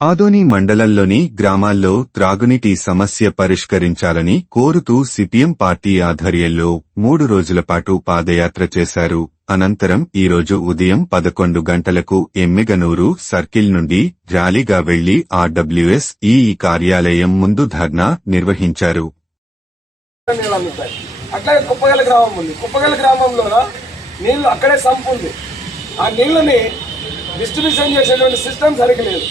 ఆదోని మండలంలోని గ్రామాల్లో త్రాగునీటి సమస్య పరిష్కరించాలని కోరుతూ సిపిఎం పార్టీ ఆధ్వర్యంలో మూడు రోజుల పాటు పాదయాత్ర చేశారు. అనంతరం ఈరోజు ఉదయం పదకొండు గంటలకు ఎమ్మిగనూరు సర్కిల్ నుండి ర్యాలీగా వెళ్ళి ఆర్డబ్ల్యూఎస్ ఈ కార్యాలయం ముందు ధర్నా నిర్వహించారు. అట్లాగే కుప్పగల గ్రామం ఉంది. కుప్పగల గ్రామంలో నీళ్ళు అక్కడే సంపు ఉంది. ఆ నీళ్ళని డిస్ట్రిబ్యూషన్ చేసేటువంటి సిస్టమ్ సరిగ్గా లేదు.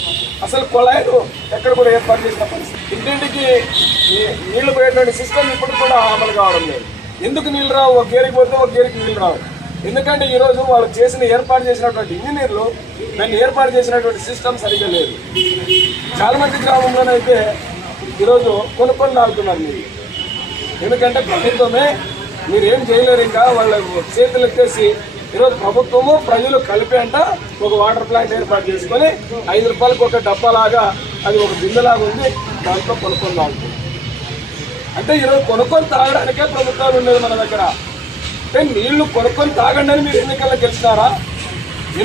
అసలు కుళాయిలు ఎక్కడ కూడా ఏర్పాటు చేసిన పరిస్థితి. ఇంటింటికి నీళ్ళు పోయేటువంటి సిస్టమ్ ఇప్పుడు కూడా అమలు కావడం లేదు. ఎందుకు నీళ్ళు రావు? ఒక గేరికి పోతే ఒక గేరికి నీళ్ళు రావు. ఎందుకంటే ఈరోజు వాళ్ళు చేసిన ఏర్పాటు చేసినటువంటి ఇంజనీర్లు దాన్ని ఏర్పాటు చేసినటువంటి సిస్టమ్ సరిగ్గా లేదు. చాలామంది గ్రామంలోనైతే ఈరోజు కొనుక్కొని తాగుతున్నారు మీరు ఎందుకంటే ప్రభుత్వమే మీరేం చేయలేరు ఇంకా వాళ్ళ చేతులు ఎత్తేసి ఈరోజు ప్రభుత్వము ప్రజలు కలిపి అంట ఒక వాటర్ ప్లాంట్ ఏర్పాటు చేసుకొని ఐదు రూపాయలకు ఒక డబ్బాలాగా అది ఒక బిందెలాగా ఉంది దాంట్లో కొనుక్కుందాం. అంటే ఈరోజు కొనుక్కొని తాగడానికే ప్రభుత్వాలు ఉండేది మన దగ్గర. అంటే నీళ్ళు కొనుక్కొని తాగండి అని మీరు ఎన్నికల్లో గెలిచినారా?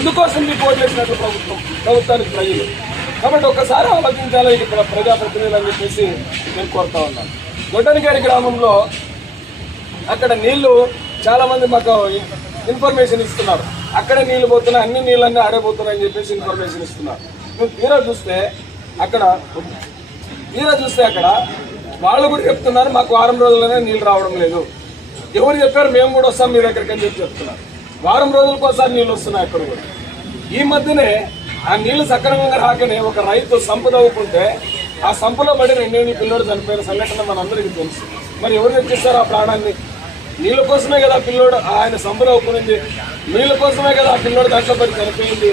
ఎందుకోసం మీకు ఓట్లు వేసినట్టు ప్రభుత్వం? ప్రభుత్వానికి ప్రజలు. కాబట్టి ఒక్కసారి ఆలోచించాలి ఇక్కడ ప్రజాప్రతినిధులు అని చెప్పేసి నేను కోరుతా ఉన్నాను. గొడ్డనిగారి గ్రామంలో అక్కడ నీళ్ళు చాలామంది మాకు ఇన్ఫర్మేషన్ ఇస్తున్నారు. అక్కడే నీళ్ళు పోతున్నాయి అన్ని నీళ్ళన్నీ ఆడైపోతున్నాయి అని చెప్పేసి ఇన్ఫర్మేషన్ ఇస్తున్నారు. మీరు తీరా చూస్తే అక్కడ తీరా చూస్తే అక్కడ వాళ్ళు కూడా చెప్తున్నారు మాకు వారం రోజుల్లోనే నీళ్ళు రావడం లేదు. ఎవరు చెప్పారు మేము కూడా వస్తాం మీ దగ్గరికి అని చెప్పి చెప్తున్నారు. వారం రోజులకు ఒకసారి నీళ్ళు వస్తున్నాయి అక్కడ కూడా. ఈ మధ్యనే ఆ నీళ్ళు సక్రమంగా రాకనే ఒక రైతు సంపు తవ్వుకుంటే ఆ సంపులో పడి రెండేళ్ళు పిల్లోడు చనిపోయిన సంఘటన మనందరికీ తెలుసు. మరి ఎవరు తెచ్చిస్తారు ఆ ప్రాణాన్ని? నీళ్ళ కోసమే కదా పిల్లోడు ఆయన సంబరవుకునింది నీళ్ళ కోసమే కదా ఆ పిల్లోడు దాంట్లో పడి చనిపోయింది.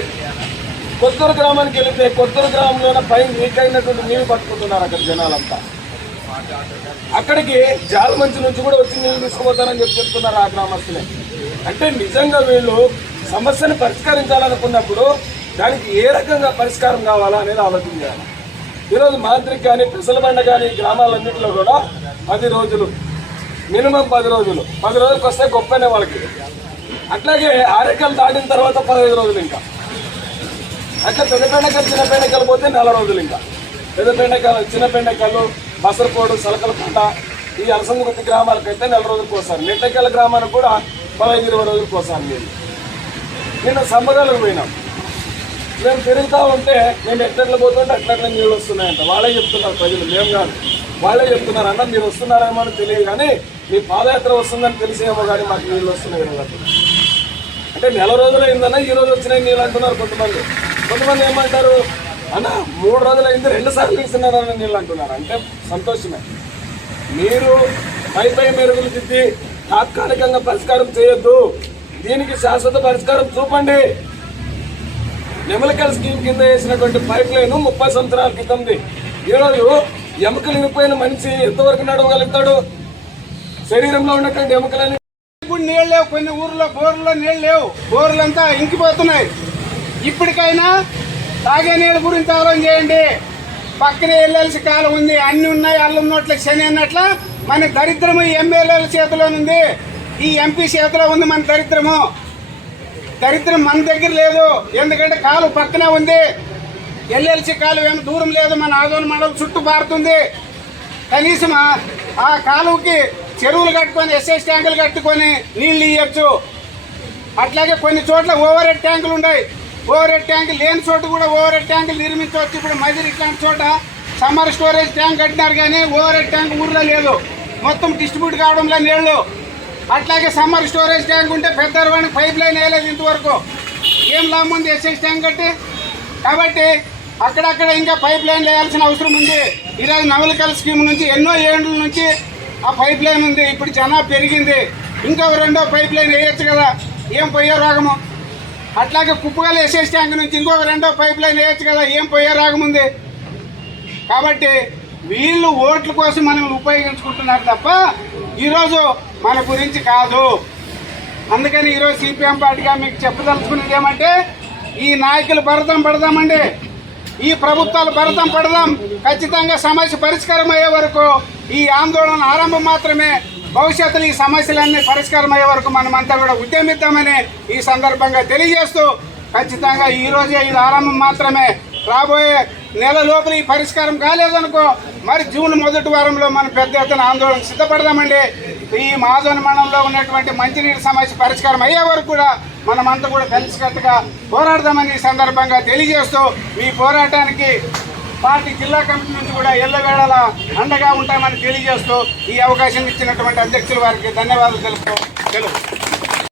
కొత్తూరు గ్రామానికి వెళితే కొత్తూరు గ్రామంలోనే పైన లీక్ అయినటువంటి నీళ్ళు పట్టుకుంటున్నారు అక్కడ జనాలంతా. అక్కడికి జాల మంచి నుంచి కూడా వచ్చి నీళ్ళు తీసుకుపోతారని చెప్పి చెప్తున్నారు ఆ గ్రామస్తులే. అంటే నిజంగా వీళ్ళు సమస్యను పరిష్కరించాలనుకున్నప్పుడు దానికి ఏ రకంగా పరిష్కారం కావాలా అనేది ఆలోచించాలి. ఈరోజు మాంత్రిక్ కానీ పెసలబండ కానీ గ్రామాలన్నింటిలో కూడా పది రోజులు మినిమం పది రోజులు. పది రోజులకు వస్తే గొప్పనే వాళ్ళకి. అట్లాగే ఆరేకలు దాటిన తర్వాత పదహైదు రోజులు ఇంకా. అట్లా పెద్ద పెండకాయలు చిన్న పెండకాయలు పోతే నెల రోజులు ఇంకా. పెద్ద పెండకాయలు చిన్న పెండకాయలు బసరకోడు సలకలకుంట ఈ అలసంగుర్తి గ్రామాలకైతే నెల రోజులకు వస్తారు నెట్టకెల గ్రామానికి కూడా పదహైదు ఇరవై రోజులకు వస్తారు నేను నిన్న సంబరాలకు పోయినాం. మేము తిరుగుతూ ఉంటే మేము ఎట్లెట్ల పోతుంటే అట్లట్ల నీళ్ళు వస్తున్నాయంట. వాళ్ళే చెప్తున్నారు ప్రజలు. మేము కాదు. వాళ్ళే చెప్తున్నారు అన్న మీరు వస్తున్నారేమో అని తెలియదు కానీ మీ పాదయాత్ర వస్తుందని తెలిసేమో కానీ మాకు నీళ్ళు వస్తున్నాయి కదా అంటున్నారు. అంటే నెల రోజులు అయిందన్న ఈ రోజు వచ్చినాయి నీళ్ళు అంటున్నారు కొంతమంది. కొంతమంది ఏమంటారు? అన్న మూడు రోజులు అయింది రెండు సార్లు ఇస్తున్నారని నీళ్ళు అంటున్నారు. అంటే సంతోషమే. మీరు పై పై మెరుగులు దిద్ది తాత్కాలికంగా పరిష్కారం చేయొద్దు. దీనికి శాశ్వత పరిష్కారం చూపండి. నెమలికల స్కీమ్ కింద వేసినటువంటి పైప్ లైన్ ముప్పై సంవత్సరాల క్రితంది. ఈరోజు ఎముకలు ఇరిపోయిన మనిషి ఎంతవరకు నడవగలుగుతాడు? శరీరంలో ఉన్నటువంటి ఎముకలని ఇప్పుడు నీళ్ళు లేవు కొన్ని ఊర్లో బోర్లో నీళ్ళు లేవు. బోర్లంతా ఇంకిపోతున్నాయి. ఇప్పటికైనా తాగే నీళ్ళ గురించి ఆలోచన చేయండి. పక్కనే ఎల్ఎల్సి కాలం ఉంది అన్ని ఉన్నాయి అల్లు ఉన్నట్ల శని అన్నట్ల. మన దరిద్రము ఈ ఎమ్మెల్యేల చేతిలో ఉంది. ఈ ఎంపీ చేతిలో ఉంది మన దరిద్రము. దరిద్రం మన దగ్గర లేదు. ఎందుకంటే కాలు పక్కనే ఉంది. ఎల్ఎల్సి కాలు ఏమి దూరం లేదు మన ఆదోని మండలం చుట్టూ పారుతుంది. కనీసం ఆ- కాలువకి చెరువులు కట్టుకొని ఎస్ఎస్ ట్యాంకులు కట్టుకొని నీళ్ళు ఇవ్వచ్చు అట్లాగే కొన్ని చోట్ల ఓవర్ హెడ్ ట్యాంకులు ఉన్నాయి. ఓవర్ హెడ్ ట్యాంకులు లేని చోట కూడా ఓవర్ హెడ్ ట్యాంకులు నిర్మించవచ్చు. ఇప్పుడు మజిలీ ఇట్లాంటి చోట సమ్మర్ స్టోరేజ్ ట్యాంక్ కట్టినారు కానీ ఓవర్ హెడ్ ట్యాంక్ ఊర్లో లేదు. మొత్తం డిస్ట్రిబ్యూట్ కావడంలో నీళ్ళు. అట్లాగే సమ్మర్ స్టోరేజ్ ట్యాంక్ ఉంటే పెద్ద పైప్ లైన్ వేయలేదు ఇంతవరకు. ఏం లాభం ఉంది ఎస్ఎస్ ట్యాంక్ కట్టి? కాబట్టి అక్కడక్కడ ఇంకా పైప్ లైన్ వేయాల్సిన అవసరం ఉంది. ఈరోజు నవలికల స్కీమ్ నుంచి ఎన్నో ఏండ్ల నుంచి ఆ పైప్ లైన్ ఉంది. ఇప్పుడు జనాభా పెరిగింది. ఇంకో రెండో పైప్ లైన్ వేయొచ్చు కదా. ఏం పోయే రోగము? అట్లాగే కుప్పగల ఎస్ఎస్ ట్యాంక్ నుంచి ఇంకొక రెండో పైప్ లైన్ వేయొచ్చు కదా. ఏం పోయే రోగం ఉంది? కాబట్టి వీళ్ళు ఓట్ల కోసం మనం ఉపయోగించుకుంటున్నారు తప్ప ఈరోజు మన గురించి కాదు. అందుకని ఈరోజు సిపిఎం పార్టీగా మీకు చెప్పదలుచుకున్నది ఏమంటే ఈ నాయకులు భరతం పడదామండి. ఈ ప్రభుత్వాలు భరతం పడదాం. ఖచ్చితంగా సమస్య పరిష్కారం అయ్యే వరకు ఈ ఆందోళన ఆరంభం మాత్రమే. భవిష్యత్తులో ఈ సమస్యలన్నీ పరిష్కారం అయ్యే వరకు మనమంతా కూడా ఉద్యమిద్దామని ఈ సందర్భంగా తెలియజేస్తూ ఖచ్చితంగా ఈ ఇది ఆరంభం మాత్రమే. రాబోయే నెల లోపల ఈ పరిష్కారం కాలేదనుకో మరి జూన్ మొదటి వారంలో మనం పెద్ద ఎత్తున ఆందోళన సిద్ధపడదామండి. ఈ మాధవన మండలంలో ఉన్నటువంటి మంచినీటి సమస్య పరిష్కారం అయ్యే వరకు కూడా మనమంతా కూడా కలిసికట్టుగా పోరాడదామని ఈ సందర్భంగా తెలియజేస్తూ ఈ పోరాటానికి పార్టీ జిల్లా కమిటీ నుంచి కూడా ఎల్లవేళల అండగా ఉంటామని తెలియజేస్తూ ఈ అవకాశం ఇచ్చినటువంటి అధ్యక్షుల వారికి ధన్యవాదాలు తెలుపు తెలుపు